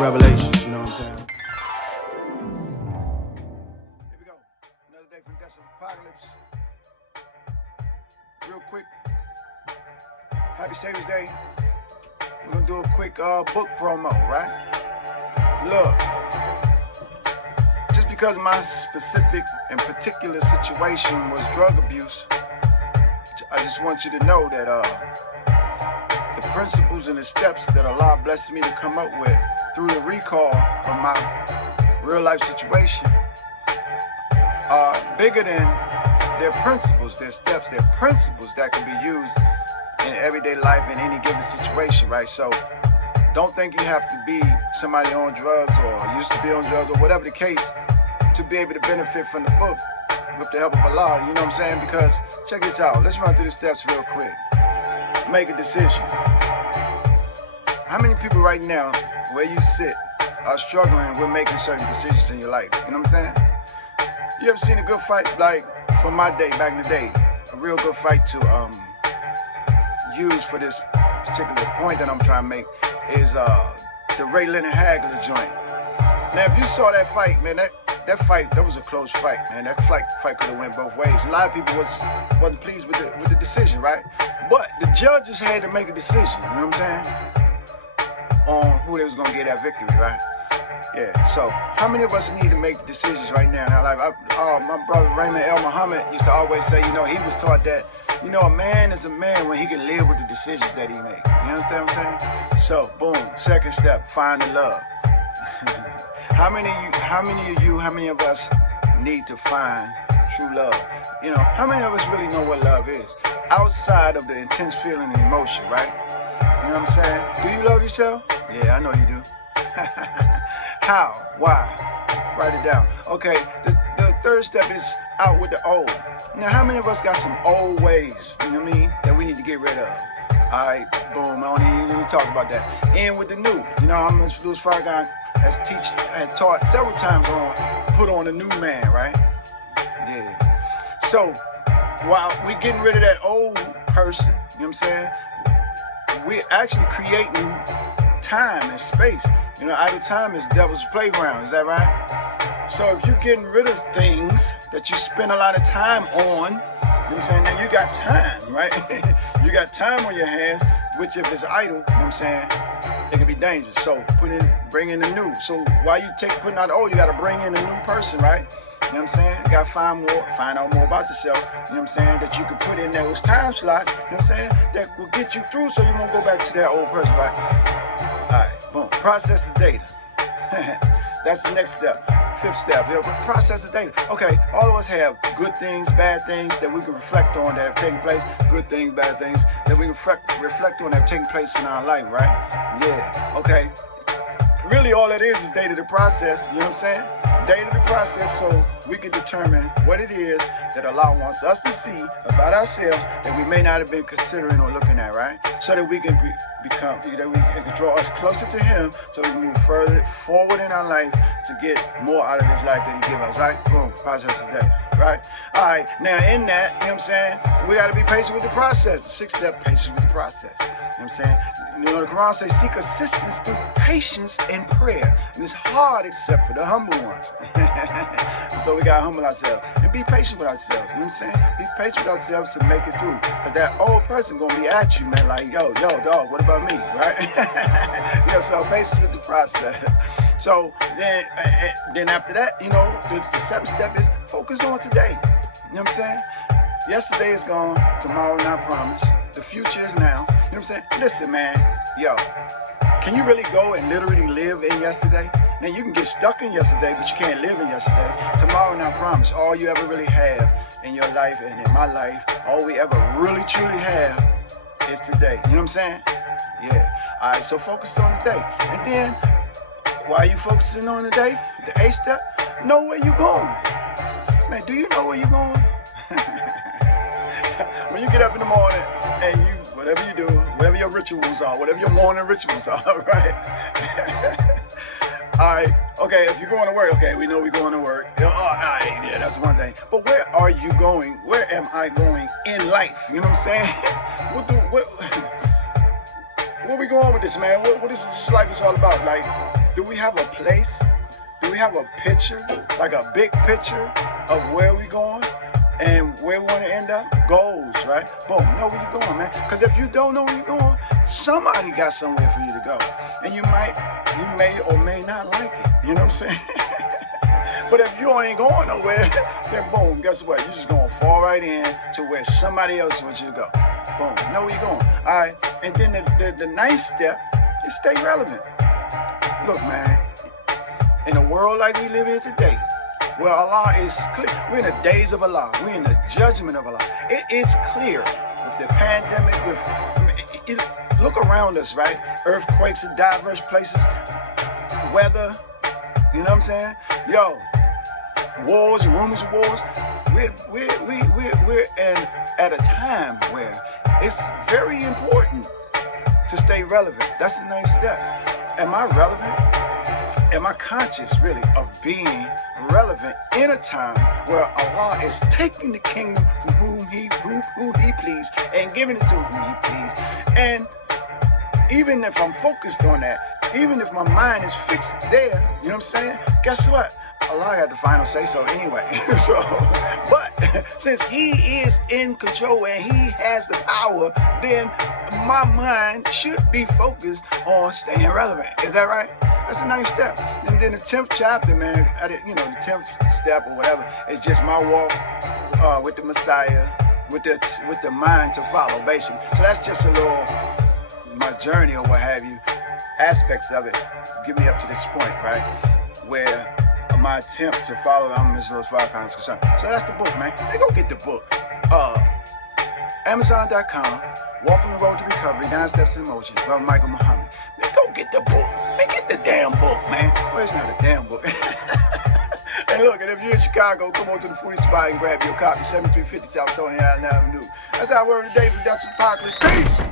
of revelations, you know what I'm saying? Here we go. Another day from Desolate Apocalypse. Real quick. Happy Savior's Day. We're going to do a quick book promo, right? Look. Just because my specific and particular situation was drug abuse, I just want you to know that the principles and the steps that Allah blessed me to come up with through the recall of my real life situation are bigger than their principles, their steps, their principles that can be used in everyday life in any given situation, right? So don't think you have to be somebody on drugs or used to be on drugs or whatever the case to be able to benefit from the book with the help of Allah, you know what I'm saying? Because check this out, let's run through the steps real quick. Make a decision. How many people right now, where you sit, are struggling with making certain decisions in your life? You know what I'm saying? You ever seen a good fight, like from my day, back in the day, a real good fight to use for this particular point that I'm trying to make is the Ray Leonard Hagler joint. Now, if you saw that fight, man, that fight, that was a close fight, man. That fight could have went both ways. A lot of people wasn't pleased with the decision, right? But the judges had to make a decision, you know what I'm saying? On who they was gonna get that victory, right? Yeah, so how many of us need to make decisions right now in our life? My brother Raymond L. Muhammad used to always say, you know, he was taught that, you know, a man is a man when he can live with the decisions that he makes. You understand what I'm saying? So, boom, second step, find the love. How many of us need to find true love? You know, how many of us really know what love is? Outside of the intense feeling and emotion, right? You know what I'm saying? Do you love yourself? Yeah, I know you do. How? Why? Write it down. Okay, the third step is out with the old. Now, how many of us got some old ways, you know what I mean, that we need to get rid of? All right, boom, I don't even need to talk about that. And with the new, you know, I'm Louis Farrakhan has taught several times on put on a new man, right? Yeah. So, while we getting rid of that old person, you know what I'm saying, we're actually creating time and space. You know, idle time is devil's playground, is that right? So if you're getting rid of things that you spend a lot of time on, you know what I'm saying, then you got time, right? You got time on your hands, which if it's idle, you know what I'm saying, it can be dangerous. So bring in the new. So while you putting out the old, you got to bring in a new person, right? You know what I'm saying? You got to find out more about yourself, you know what I'm saying, that you can put in those time slots, you know what I'm saying, that will get you through so you won't go back to that old person, right? All right, boom. Process the data. That's the next step. Fifth step, process the data. Okay, all of us have good things, bad things that we can reflect on that have taken place. Good things, bad things that we can reflect on that have taken place in our life, right? Yeah, okay. Really all it is data to process, you know what I'm saying? Data to process so we can determine what it is that Allah wants us to see about ourselves that we may not have been considering or looking at, right? So that we can it can draw us closer to Him so we can move further forward in our life to get more out of this life that He gives us, right? Boom, process the data, right? All right, now in that, you know what I'm saying, we got to be patient with the process. The sixth step, patience with the process. You know what I'm saying? You know, the Quran says, seek assistance through patience and prayer. And it's hard except for the humble ones. So we got to humble ourselves and be patient with ourselves. You know what I'm saying? Be patient with ourselves to make it through. Because that old person going to be at you, man, like, yo, dog, what about me, right? Yeah, so patience with the process. So then after that, you know, the seventh step is focus on today. You know what I'm saying? Yesterday is gone, tomorrow not promised. The future is now. You know what I'm saying? Listen, man, yo, can you really go and literally live in yesterday? Now, you can get stuck in yesterday, but you can't live in yesterday. Tomorrow not promised. All you ever really have in your life and in my life, all we ever really truly have is today. You know what I'm saying? Yeah. All right, so focus on the day. And then, while you focusing on the day, the eighth step, know where you're going. Man, do you know where you're going? When you get up in the morning and whatever you do, whatever your rituals are, whatever your morning rituals are, right? All right, okay, if you're going to work, okay, we know we're going to work. All right, yeah, that's one thing. But where are you going? Where am I going in life? You know what I'm saying? Where we going with this, man? What is this life is all about? Like, Do we have a place? Do we have a picture, like a big picture of where we going and where we want to end up? Goals, right? Boom, know where you're going, man. Because if you don't know where you're going, somebody got somewhere for you to go. And you may or may not like it. You know what I'm saying? But if you ain't going nowhere, then boom, guess what? You're just going to fall right in to where somebody else wants you to go. Boom, know where you're going. All right, and then the ninth step is stay relevant. Look, man, in a world like we live in today, where Allah is clear, we're in the days of Allah, we're in the judgment of Allah. It is clear with the pandemic, look around us, right? Earthquakes in diverse places, weather, you know what I'm saying? Yo, wars, rumors of wars. We're at a time where it's very important to stay relevant. That's the next step. Am I relevant? Am I conscious, really, of being relevant in a time where Allah is taking the kingdom from who He please and giving it to whom He please? And even if I'm focused on that, even if my mind is fixed there, you know what I'm saying? Guess what? Allah had the final say so anyway. But since He is in control and He has the power, then my mind should be focused on staying relevant. Is that right? That's the ninth step. And then the 10th chapter, man, the 10th step or whatever, is just my walk with the Messiah, with the mind to follow, basically. So that's just a little, my journey or what have you, aspects of it get me up to this point, right? Where my attempt to follow the Misrose Farrakhan is concerned. So that's the book, man. Hey, go get the book. Amazon.com, Walking the Road to Recovery, 9 Steps to Emotion, Brother Michael Muhammad. Man, go get the book. Man, get the damn book, man. Well, it's not a damn book. And look, and if you're in Chicago, come on to the Foodie Spot and grab your copy, 7350 South Tony Island Avenue. That's our word today for Dutch Apocalypse. Peace!